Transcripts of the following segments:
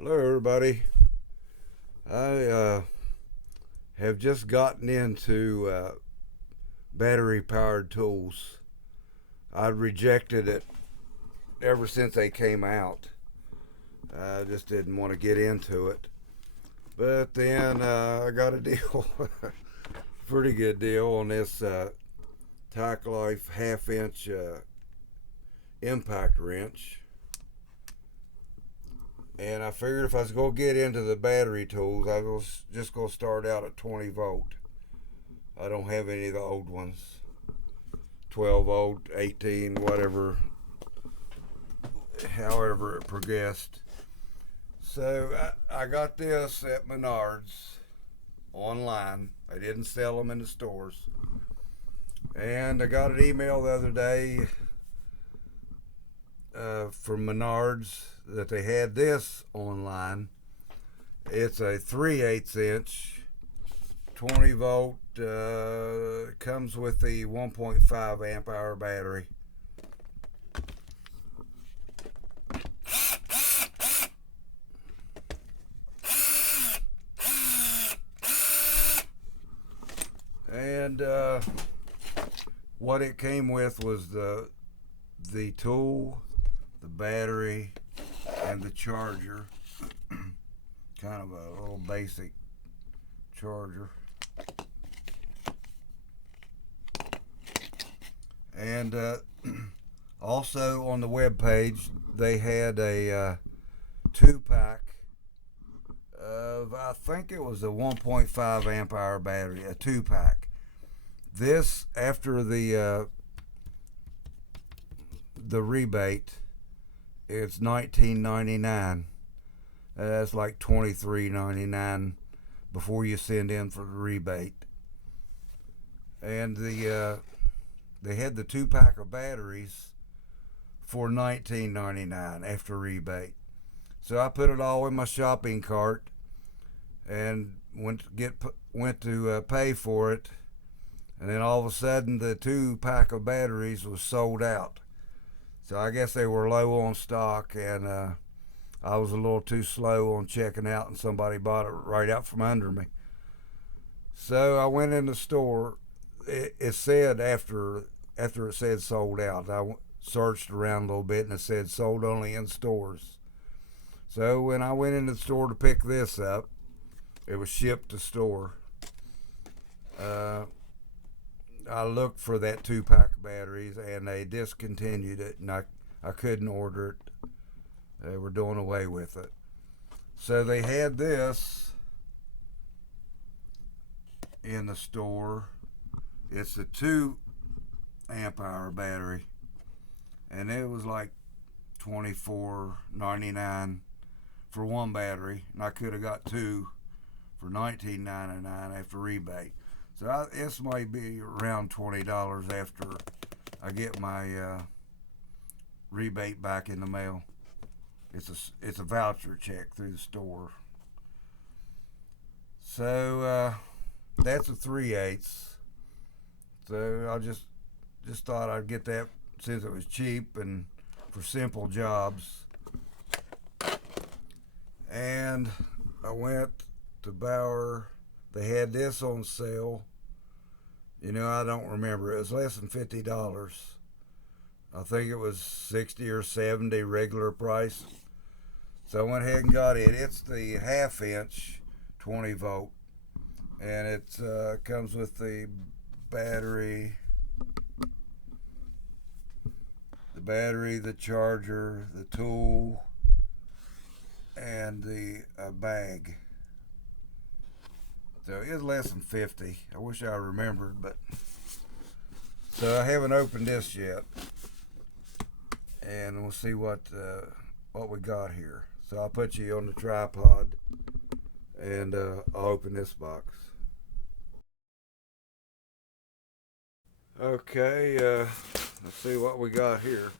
Hello, everybody. I have just gotten into battery powered tools. I've rejected it ever since they came out. I just didn't want to get into it. But then I got a deal, pretty good deal on this Tack Life half-inch impact wrench. And I figured if I was going to get into the battery tools, I was just going to start out at 20 volt. I don't have any of the old ones. 12 volt, 18, whatever, however it progressed. So I got this at Menards online. They didn't sell them in the stores. And I got an email the other day from Menards that they had this online. It's a 3/8 inch, 20 volt, comes with the 1.5 amp hour battery. And what it came with was the tool, the battery, and the charger. Kind of a little basic charger. And also on the web page, they had a 2-pack of, I think it was a 1.5 amp hour battery, a 2-pack. This, after the rebate, it's $19.99. That's like $23.99 before you send in for the rebate. And they had the 2-pack of batteries for $19.99 after rebate. So I put it all in my shopping cart and went to pay for it. And then all of a sudden, the 2-pack of batteries was sold out. So I guess they were low on stock, and I was a little too slow on checking out, and somebody bought it right out from under me. So I went in the store. It said after it said sold out, I searched around a little bit, and it said sold only in stores. So when I went in the store to pick this up, it was shipped to store. I looked for that 2-pack of batteries, and they discontinued it, and I couldn't order it. They were doing away with it. So they had this in the store. It's a 2 amp hour battery, and it was like $24.99 for one battery, and I could have got 2 for $19.99 after rebate. So this might be around $20 after I get my rebate back in the mail. It's a voucher check through the store. So that's a 3/8. So I just thought I'd get that since it was cheap and for simple jobs. And I went to Bauer. They had this on sale. I don't remember. It was less than $50. I think it was 60 or 70 regular price. So I went ahead and got it. It's the half-inch 20 volt, and it comes with the battery, the charger, the tool, and the bag. So it's less than 50. I wish I remembered, but so I haven't opened this yet, and we'll see what we got here. So I'll put you on the tripod, and I'll open this box. Okay, let's see what we got here.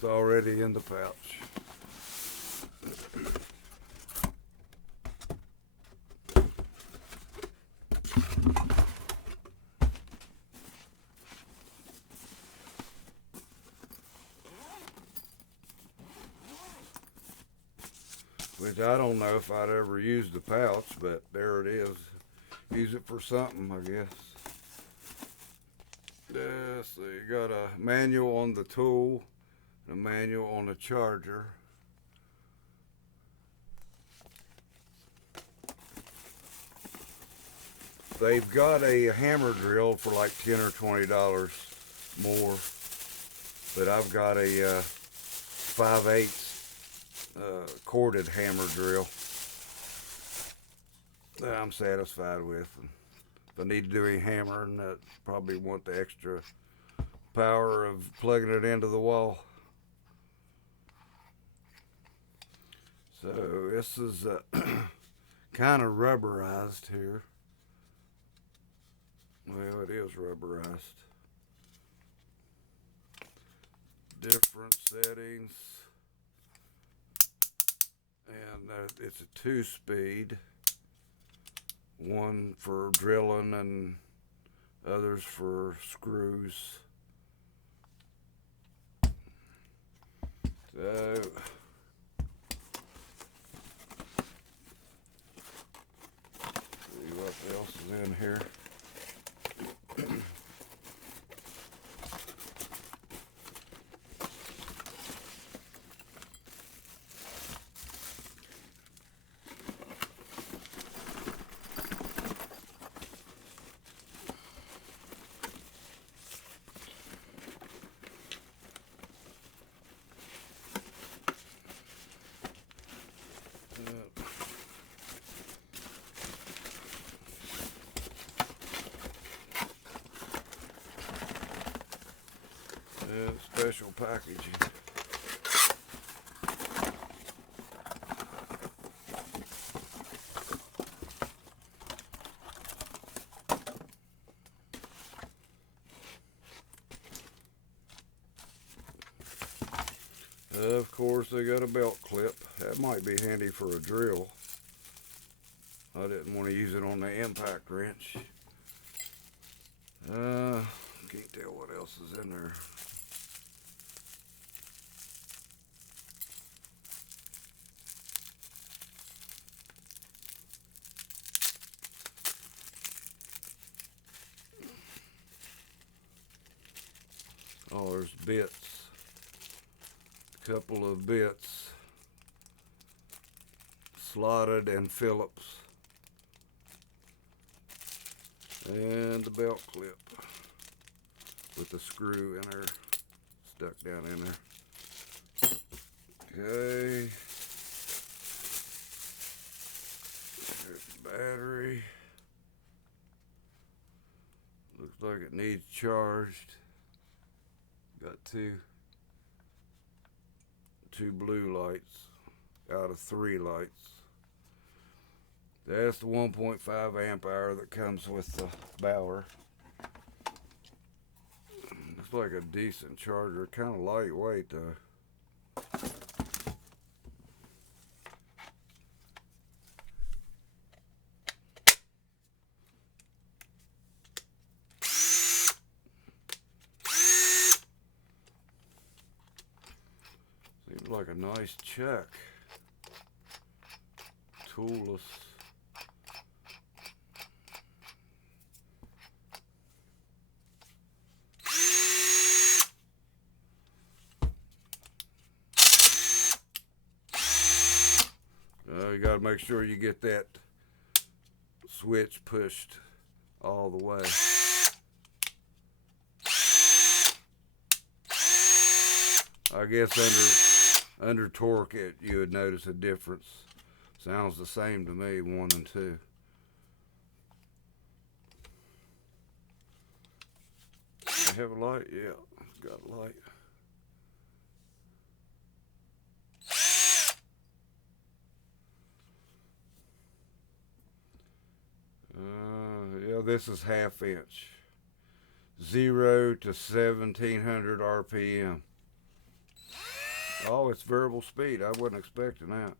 It's already in the pouch. Which I don't know if I'd ever use the pouch, but there it is. Use it for something, I guess. So you got a manual on the tool, and a manual on the charger. They've got a hammer drill for like $10 or $20 more, but I've got a 5/8 corded hammer drill that I'm satisfied with. If I need to do any hammering, I probably want the extra power of plugging it into the wall. So this is kind of rubberized here. Well, it is rubberized. Different settings. And it's a 2-speed. One for drilling and others for screws. So see what else is in here. Special packaging. Of course, they got a belt clip. That might be handy for a drill. I didn't want to use it on the impact wrench. Can't tell what else is in there. Oh, there's bits. A couple of bits. Slotted and Phillips. And the belt clip with the screw in there, stuck down in there. Okay. There's the battery. Looks like it needs charged. Got two blue lights out of 3 lights. That's the 1.5 amp hour that comes with the Bauer. Looks like a decent charger, kind of lightweight though. Seems like a nice check. Toolless. You got to make sure you get that switch pushed all the way. I guess under torque you would notice a difference. Sounds the same to me, 1 and 2. They have a light? Yeah, it's got a light. Yeah, this is 1/2 inch. 0 to 1700 RPM. Oh, it's variable speed. I wasn't expecting that.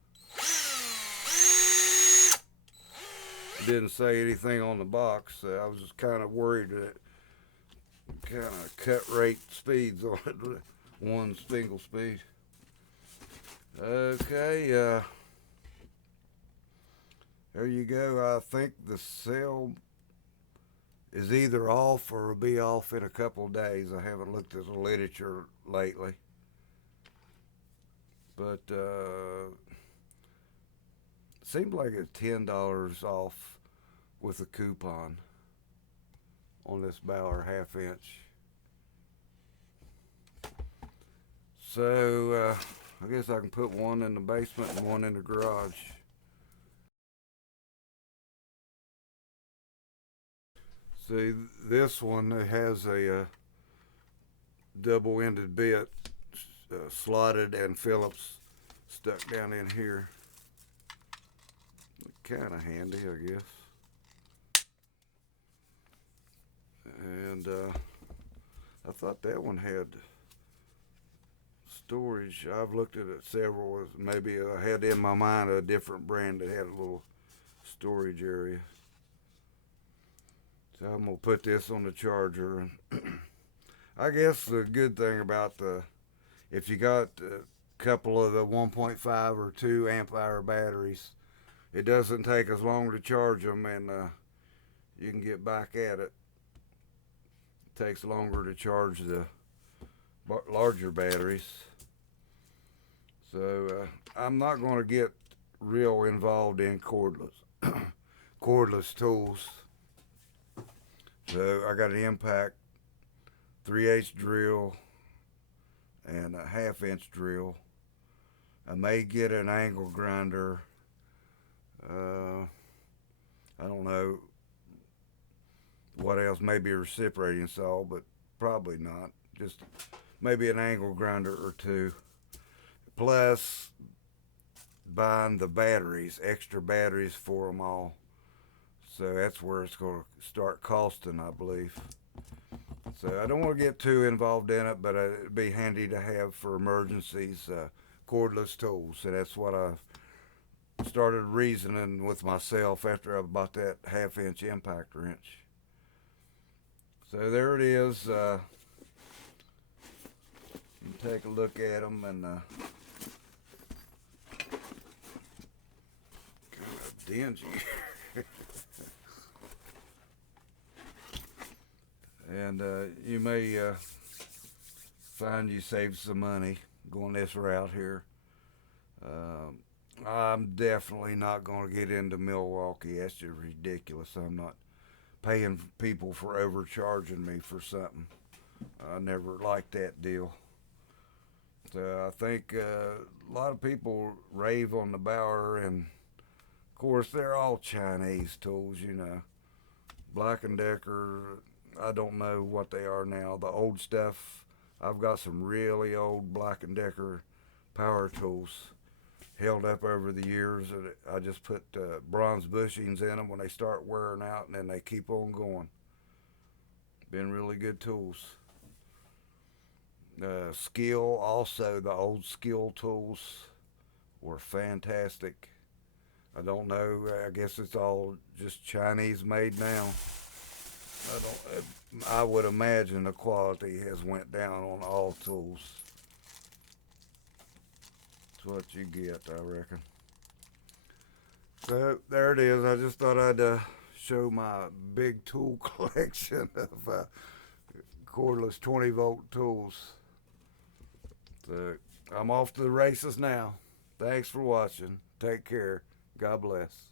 It didn't say anything on the box. I was just kind of worried that it kind of cut rate speeds on it. One single speed. Okay, there you go. I think the sale is either off or will be off in a couple of days. I haven't looked at the literature lately. But seemed like it's $10 off with a coupon on this Bauer half-inch. So I guess I can put one in the basement and one in the garage. See, this one has a double-ended bit slotted and Phillips stuck down in here. Kind of handy, I guess. And I thought that one had storage. I've looked at it several. Maybe I had in my mind a different brand that had a little storage area. So I'm gonna put this on the charger. And I guess the good thing about if you got a couple of the 1.5 or 2 amp hour batteries, it doesn't take as long to charge them, and you can get back at it. It takes longer to charge the larger batteries. So I'm not going to get real involved in cordless tools. So I got an impact 3/8 drill and a 1/2-inch drill. I may get an angle grinder. I don't know what else. Maybe a reciprocating saw, but probably not. Just maybe an angle grinder or two. Plus buying the batteries, extra batteries for them all. So that's where it's going to start costing, I believe. So I don't want to get too involved in it, but it'd be handy to have for emergencies, cordless tools. So that's what I started reasoning with myself after I bought that 1/2-inch impact wrench. So there it is. You can take a look at them, and kind of dingy. And you may find you saved some money going this route here. I'm definitely not going to get into Milwaukee. That's just ridiculous. I'm not paying people for overcharging me for something. I never liked that deal. So I think a lot of people rave on the Bauer, and of course they're all Chinese tools, you know. BLACK+DECKER, I don't know what they are now. The old stuff, I've got some really old BLACK+DECKER power tools held up over the years. I just put bronze bushings in them when they start wearing out, and then they keep on going. Been really good tools. Skill, also the old Skill tools were fantastic. I don't know, I guess it's all just Chinese made now. I would imagine the quality has went down on all tools. That's what you get, I reckon. So there it is. I just thought I'd show my big tool collection of cordless 20-volt tools. So I'm off to the races now. Thanks for watching. Take care. God bless.